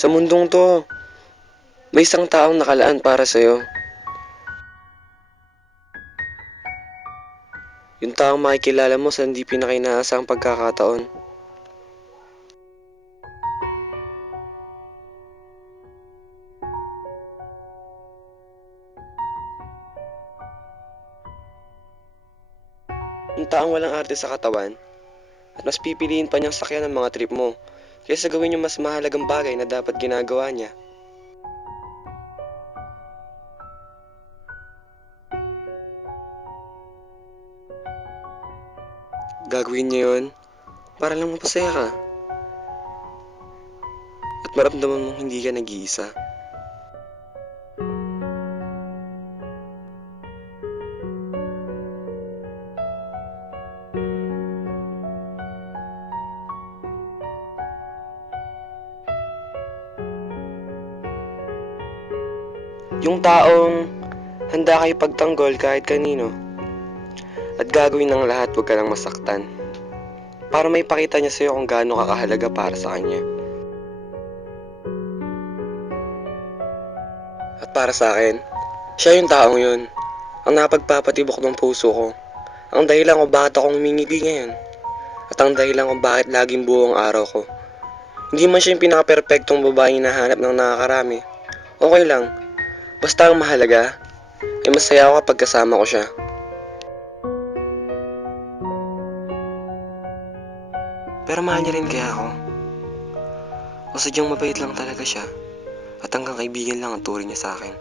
Sa mundong to, may isang taong nakalaan para sa'yo. Yung taong makikilala mo sa hindi pinaka-inaasahang pagkakataon. Yung taong walang arte sa katawan at mas pipiliin pa niyang sakyan ang mga trip mo kaysa gawin yung mas mahalagang bagay na dapat ginagawa niya. Gagawin niya yun para lang mapasaya ka at maramdaman mong hindi ka nag-iisa. Yung taong handa kayo pagtanggol kahit kanino at gagawin ng lahat huwag ka lang masaktan para may pakita niya sa'yo kung gaano ka kahalaga para sa kanya. At para sa akin, siya yung taong yun, ang napagpapatibok ng puso ko, ang dahilan kung bakit ako ngumingiti ngayon, at ang dahilan kung bakit laging buo ang araw ko. Hindi man siya yung pinaka-perpektong babaeng hinahanap ng nakakarami. Okay lang, basta ang mahalaga, ay masaya ako kapag kasama ko siya. Pero mahal niya rin kaya ako. O sadyang mabait lang talaga siya, at hanggang kaibigan lang ang turing niya sa akin.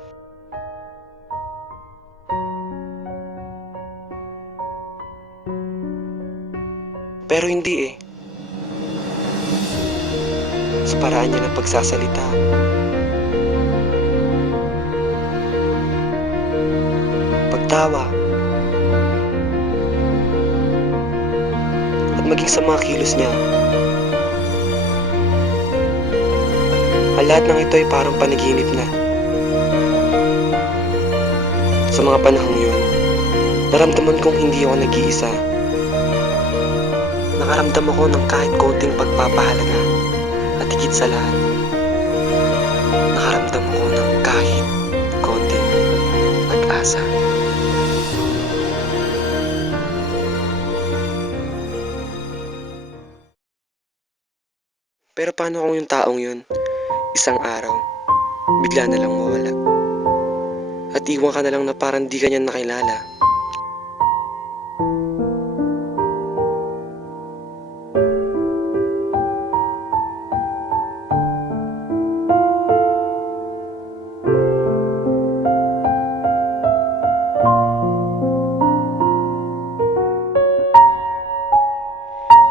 Pero hindi eh. Sa paraan niya ng pagsasalita. Pagtawa. At maging sa mga kilos niya. Ang lahat ng ito ay parang panaginip na. Sa mga panahong yun, naramdaman kong hindi ako nag-iisa. Nakaramdam ako ng kahit konting pagpapahalaga. At higit sa lahat, nakaramdam ako ng kahit konting pag-asa. Pero paano kung yung taong yun, isang araw, bigla na lang mawala? At iwan ka na lang na parang di ka niya nakilala.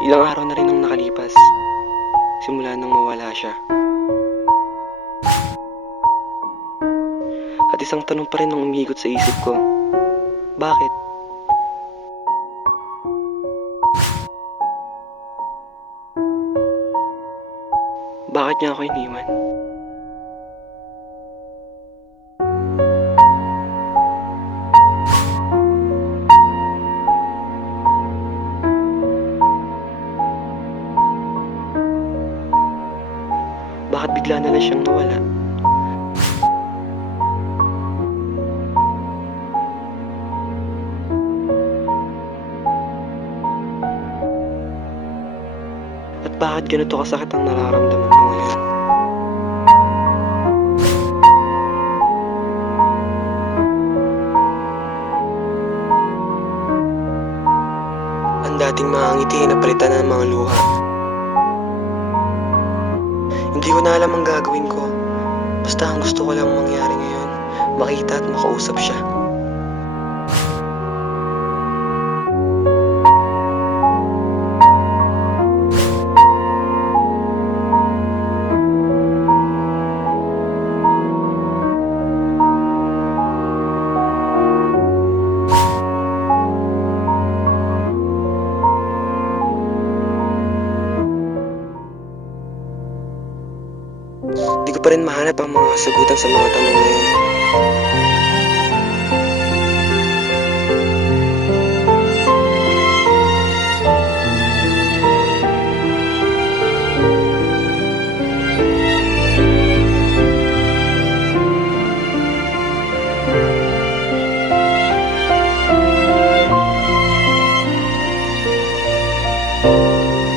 Ilang araw na rin ang nakalipas, simula nang mawala siya. At isang tanong pa rin ang umiikot sa isip ko. Bakit? Bakit niya ako iniwan? Bakit bigla na lang siyang nawala? At bakit ganito kasakit ang nararamdaman ko ngayon? Ang dating mga ngiti na palitan ng mga luha. Hindi ko na alam ang gagawin ko. Basta ang gusto ko lang mangyari ngayon, makita at makausap siya. Di ko pa rin mahanap ang mga kasagutan sa mga tanong na yun.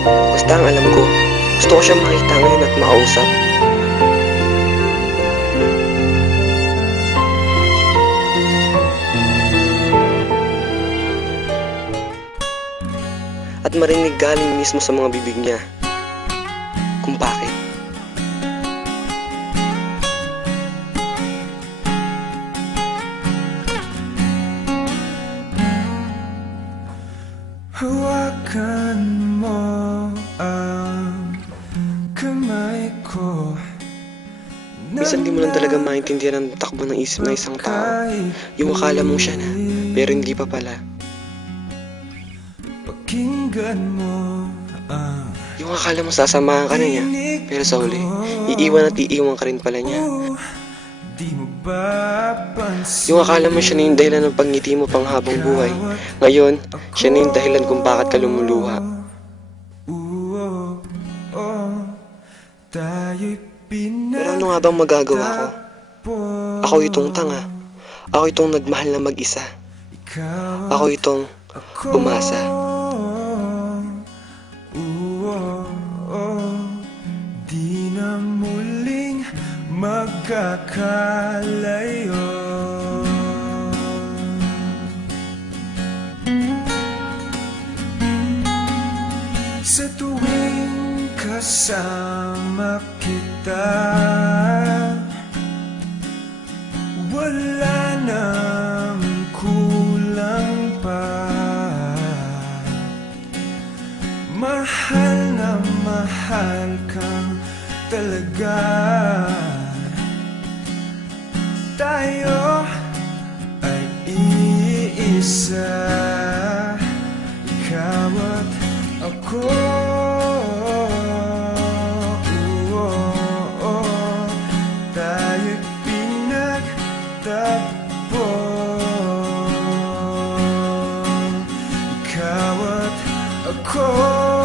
Basta ang alam ko, gusto ko siyang makita ngayon at makausap. At marinig galing mismo sa mga bibig niya kung bakit. Hawakan mo ang kamay ko. Minsan di mo lang talaga maintindihan ang takbo ng isip ng isang tao. Yung akala mong siya na, pero hindi pa pala. Pakinggan mo ang Yung akala mo sasamahan ka na niya, pero sa huli, iiwan at iiwan ka rin pala niya. di mo ba pansin. Yung akala mo siya na yung dahilan ng pagngiti mo pang habang buhay. Ngayon, siya na yung dahilan kung bakit ka lumuluha. Tayo'y Pero ano nga bang magagawa ko? Ako itong tanga. Ako itong nagmahal na mag-isa. Ako itong umasa. Di na muling magkakalayo. Sa tuwing kasama kita, wala nang kulang pa. Mahal na mahal kang talaga. Tayo ay iisa, ikaw at ako. Tayo'y pinagtagpo, ikaw at ako.